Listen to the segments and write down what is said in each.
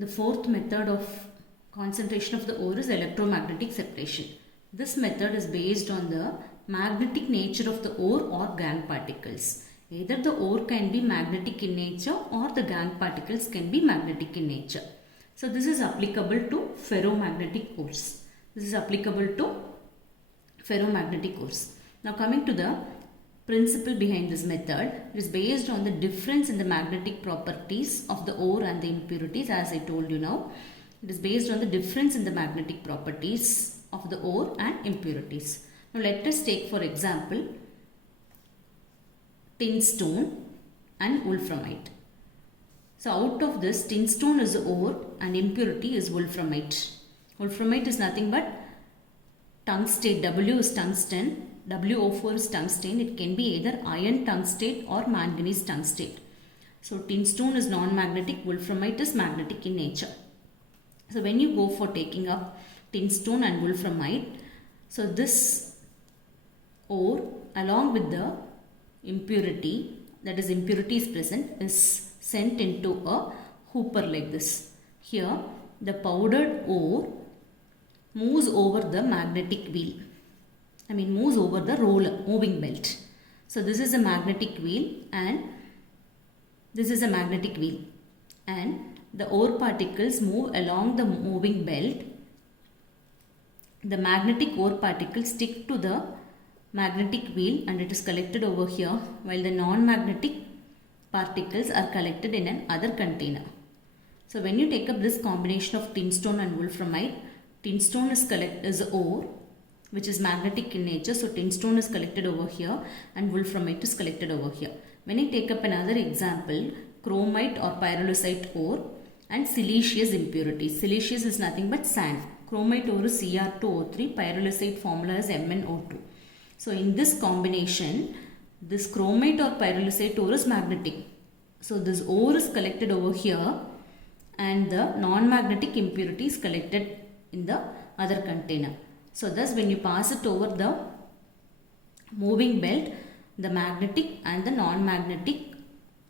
The fourth method of concentration of the ore is electromagnetic separation. This method is based on the magnetic nature of the ore or gangue particles. Either the ore can be magnetic in nature or the gangue particles can be magnetic in nature. So this is applicable to ferromagnetic ores. This is applicable to ferromagnetic ores. Now coming to the principle behind this method, it is based on the difference in the magnetic properties of the ore and the impurities, as I told you now. It is based on the difference in the magnetic properties of the ore and impurities. Now let us take for example tin stone and wolframite. So out of this, tin stone is ore and impurity is wolframite. Wolframite is nothing but tungstate. W is tungsten. WO4 is tungsten. It can be either iron tungstate or manganese tungstate. So tin stone is non-magnetic. Wolframite is magnetic in nature. So when you go for taking up tin stone and wolframite, so this ore along with the impurity, that is impurity is present, is sent into a hopper like this. Here the powdered ore moves over the magnetic wheel. Moves over the roller, moving belt. So this is a magnetic wheel and this is a magnetic wheel. And the ore particles move along the moving belt. The magnetic ore particles stick to the magnetic wheel and it is collected over here, while the non-magnetic particles are collected in another container. So when you take up this combination of tin stone and wolframite, tin stone is ore which is magnetic in nature. So tin stone is collected over here and wolframite is collected over here. When I take up another example, chromite or pyrolusite ore and siliceous impurities. Siliceous is nothing but sand. Chromite ore is Cr2O3, pyrolusite formula is MnO2. So in this combination, this chromite or pyrolusite ore is magnetic. So this ore is collected over here and the non-magnetic impurity is collected in the other container. So thus when you pass it over the moving belt, the magnetic and the non-magnetic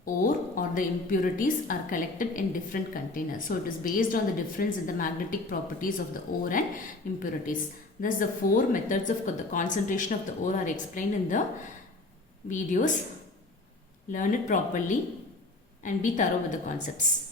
ore or the impurities are collected in different containers. So it is based on the difference in the magnetic properties of the ore and impurities. Thus the four methods of the concentration of the ore are explained in the videos. Learn it properly and be thorough with the concepts.